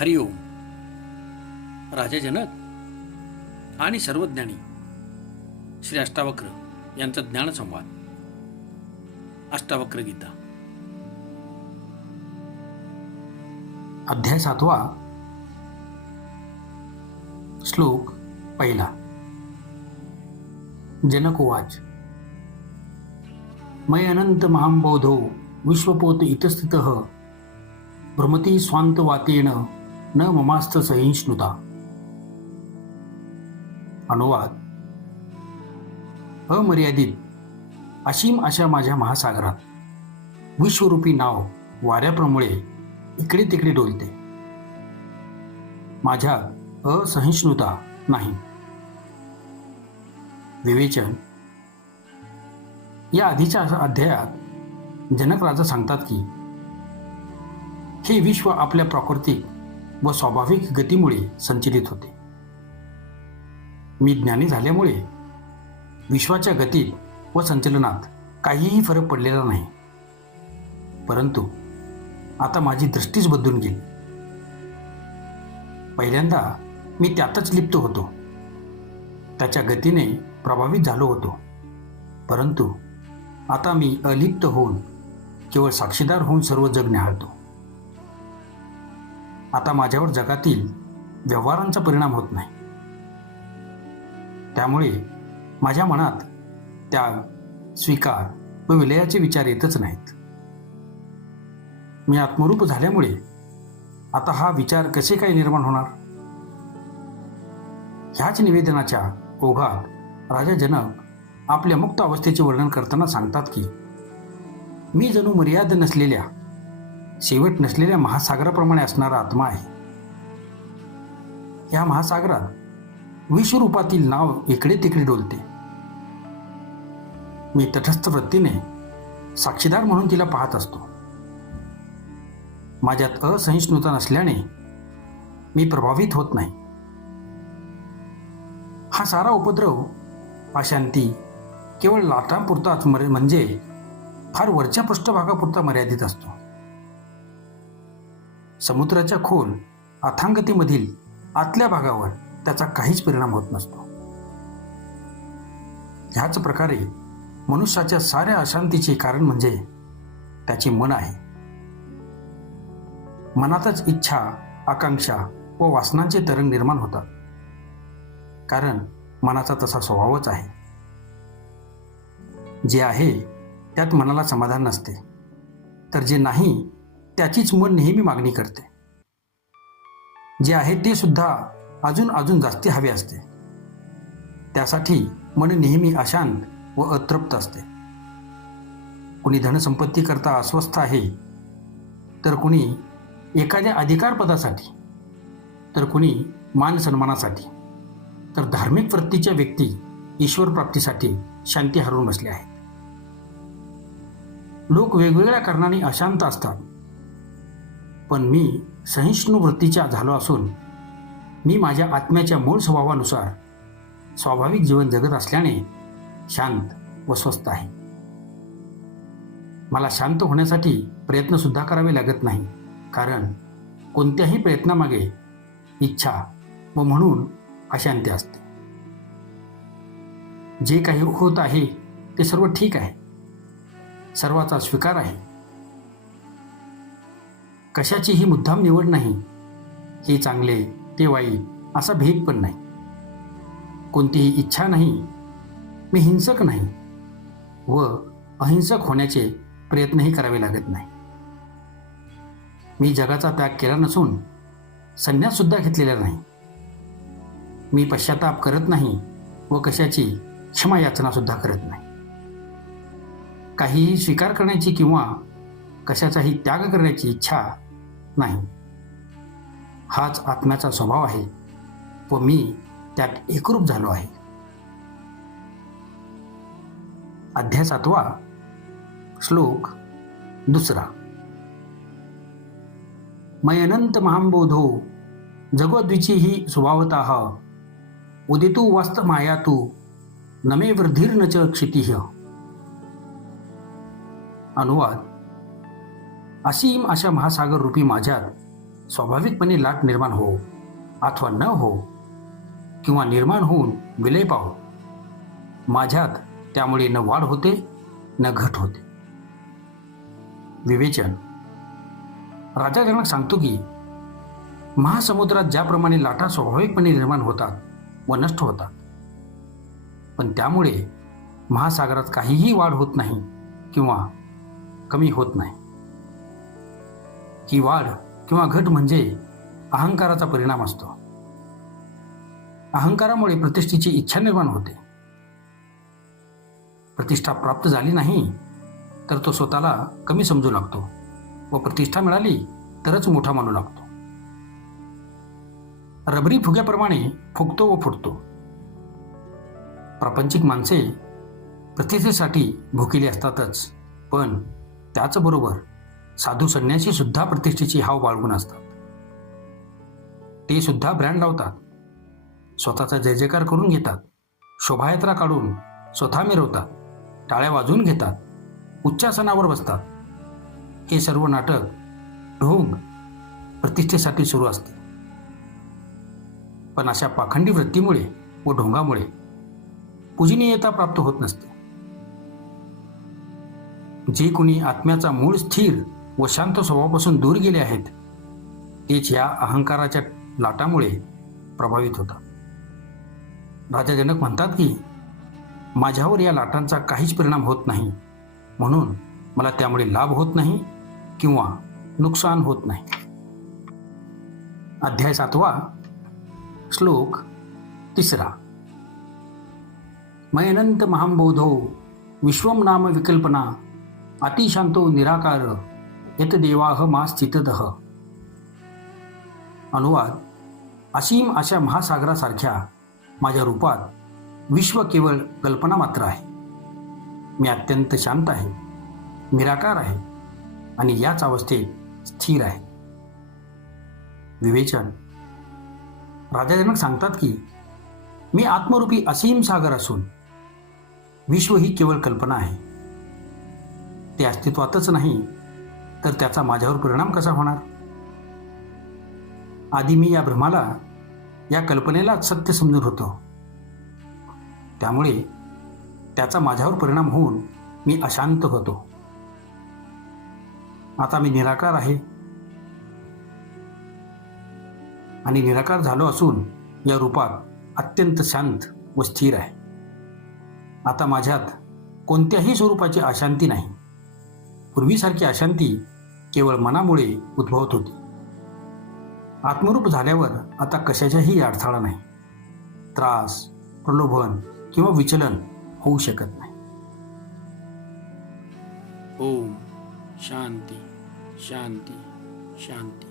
हरिओम. राजा जनक आणि सर्वज्ञानी श्री अष्टावक्र यांचा ज्ञानसंवाद. अष्टावक्र गीता अध्याय 7. श्लोक 1. जनक उवाच. मय अनंत महांबोधो विश्वपोत इतस्थितः भ्रमती स्वांत वातेन न ममास्त सहिष्णुता. अनुवाद. अमर्यादित असीम अशा माझ्या महासागरात विश्वरूपी नाव वाऱ्याप्रमाणे इकडे तिकडे डोलते. माझ्यात असहिष्णुता नाही. विवेचन. या आधीच्या अध्यायात जनक राजा सांगतात की हे विश्व आपल्या प्राकृतिक व स्वाभाविक गतीमुळे संचलित होते. मी ज्ञानी झाल्यामुळे विश्वाच्या गतीत व संचलनात काहीही फरक पडलेला नाही. परंतु आता माझी दृष्टीच बदलून गेली. पहिल्यांदा मी त्यातच लिप्त होतो, त्याच्या गतीने प्रभावित झालो होतो. परंतु आता मी अलिप्त होऊन केवळ साक्षीदार होऊन सर्व जग निहाळतो. आता माझ्यावर जगातील व्यवहारांचा परिणाम होत नाही. त्यामुळे माझ्या मनात त्याग, स्वीकार व विलयाचे विचार येतच नाहीत. मी आत्मरूप झाल्यामुळे आता हा विचार कसे काय निर्माण होणार? ह्याच निवेदनाच्या ओघात राजा जनक आपल्या मुक्त अवस्थेचे वर्णन करताना सांगतात की मी जणू मर्यादा नसलेल्या, शेवट नसलेल्या महासागराप्रमाणे असणारा आत्मा आहे. या महासागरात विश्वरूपातील नाव इकडे तिकडे डोलते. मी तटस्थ वृत्तीने साक्षीदार म्हणून तिला पाहत असतो. माझ्यात असहिष्णुता नसल्याने मी प्रभावित होत नाही. हा सारा उपद्रव, अशांती केवळ लाटांपुरताच म्हणजे फार वरच्या पृष्ठभागापुरता मर्यादित असतो. समुद्राच्या खोल अथांगतेमधील आतल्या भागावर त्याचा काहीच परिणाम होत नसतो. ह्याच प्रकारे मनुष्याच्या साऱ्या अशांतीचे कारण म्हणजे त्याचे मन आहे. मनातच इच्छा, आकांक्षा व वासनांचे तरंग निर्माण होतात, कारण मनाचा तसा स्वभावच आहे. जे आहे त्यात मनाला समाधान नसते, तर जे नाही त्याचीच मन नेहमी मागणी करते. जे आहे ते सुद्धा अजून अजून जास्ती हवे असते. त्यासाठी मन नेहमी अशांत व अतृप्त असते. कुणी धनसंपत्ती करता अस्वस्थ आहे, तर कुणी एखाद्या अधिकारपदासाठी, तर कुणी मान सन्मानासाठी, तर धार्मिक वृत्तीच्या व्यक्ती ईश्वर प्राप्तीसाठी शांती हरवून बसले आहेत. लोक वेगवेगळ्या कारणाने अशांत असतात, पण मी सहिष्णू वृत्तीचा झालो असून मी माझ्या आत्म्याच्या मूळ स्वभावानुसार स्वाभाविक जीवन जगत असल्याने शांत व स्वस्थ आहे. मला शांत होण्यासाठी प्रयत्न सुद्धा करावे लागत नाही, कारण कोणत्याही प्रयत्नामागे इच्छा व म्हणून अशांती असते. जे काही होत आहे ते सर्व ठीक आहे, सर्वाचा स्वीकार आहे. कशाचीही मुद्दाम निवड नाही. हे चांगले ते वाईट असा भेद पण नाही. कोणतीही इच्छा नाही. मी हिंसक नाही व अहिंसक होण्याचे प्रयत्नही करावे लागत नाही. मी जगाचा त्याग केला नसून संन्यास सुद्धा घेतलेला नाही. मी पश्चाताप करत नाही व कशाची क्षमा याचना सुद्धा करत नाही. काहीही स्वीकार करण्याची किंवा कशाचाही त्याग करण्याची इच्छा नाही. हाच आत्म्याचा स्वभाव आहे व मी त्यात एकरूप झालो आहे. अध्याय 7. श्लोक 2. मय अनंत महांबोधो जगद्विची ही स्वभावतः उदितु वास्त मायातु नमे वृद्धिर्न च क्षितिः. अनुवाद. असीम अशा महासागर रूपी माझ्यात स्वाभाविकपणे लाट निर्माण हो अथवा न हो किंवा निर्माण होऊन विलय पावो, माझ्यात त्यामुळे न वाढ होते न घट होते. विवेचन. राजा जनक सांगतो की महासमुद्रात ज्याप्रमाणे लाटा स्वाभाविकपणे निर्माण होतात व नष्ट होतात, पण त्यामुळे महासागरात काहीही वाढ होत नाही किंवा कमी होत नाही. ही वाढ किंवा घट म्हणजे अहंकाराचा परिणाम असतो. अहंकारामुळे प्रतिष्ठेची इच्छा निर्माण होते. प्रतिष्ठा प्राप्त झाली नाही तर तो स्वतःला कमी समजू लागतो व प्रतिष्ठा मिळाली तरच मोठा मानू लागतो. रबरी फुग्याप्रमाणे फुगतो व फुटतो. प्रापंचिक माणसे प्रतिष्ठेसाठी भुकेली असतातच, पण त्याचबरोबर साधू संन्यासी सुद्धा प्रतिष्ठेची हाव बाळगून असतात. ते सुद्धा ब्रँड लावतात, स्वतःचा जय जयकार करून घेतात, शोभायात्रा काढून स्वतः मिरवतात, टाळ्या वाजवून घेतात, उच्चासनावर बसतात. हे सर्व नाटक ढोंग प्रतिष्ठेसाठी सुरू असते. पण अशा पाखंडी वृत्तीमुळे व ढोंगामुळे पूजनीयता प्राप्त होत नसते. जे कोणी आत्म्याचा मूळ स्थिर व शांत स्वभावापासून दूर गेले आहेत तेच या अहंकाराच्या लाटामुळे प्रभावित होतात. राजा जनक म्हणतात की माझ्यावर या लाटांचा काहीच परिणाम होत नाही, म्हणून मला त्यामुळे लाभ होत नाही किंवा नुकसान होत नाही. अध्याय 7. श्लोक 3. मयनंत महांबोधो विश्वम नाम विकल्पना अतिशांतो निराकार यत देवाह मा स्थितदः. अनुवाद. असीम अशा महासागरासारख्या माझ्या रूपात विश्व केवळ कल्पना मात्र आहे. मी अत्यंत शांत आहे, निराकार आहे आणि याच अवस्थेत स्थिर आहे. विवेचन. राजा जनक सांगतात की मी आत्मरूपी असीम सागर असून विश्व ही केवळ कल्पना आहे. ते अस्तित्वातच नाही तर त्याचा माझ्यावर परिणाम कसा होणार? आधी मी या भ्रमाला, या कल्पनेलाच सत्य समजून होतो, त्यामुळे त्याचा माझ्यावर परिणाम होऊन मी अशांत होतो. आता मी निराकार आहे आणि निराकार झालो असून या रूपात अत्यंत शांत व स्थिर आहे. आता माझ्यात कोणत्याही स्वरूपाची अशांती नाही. पूर्वीसारखी अशांती केवळ मनामुळे उद्भवत होती. आत्मरूप झाल्यावर आता कशाचाही अडथळा नाही. त्रास, प्रलोभन किंवा विचलन होऊ शकत नाही. ओम शांती शांती शांती.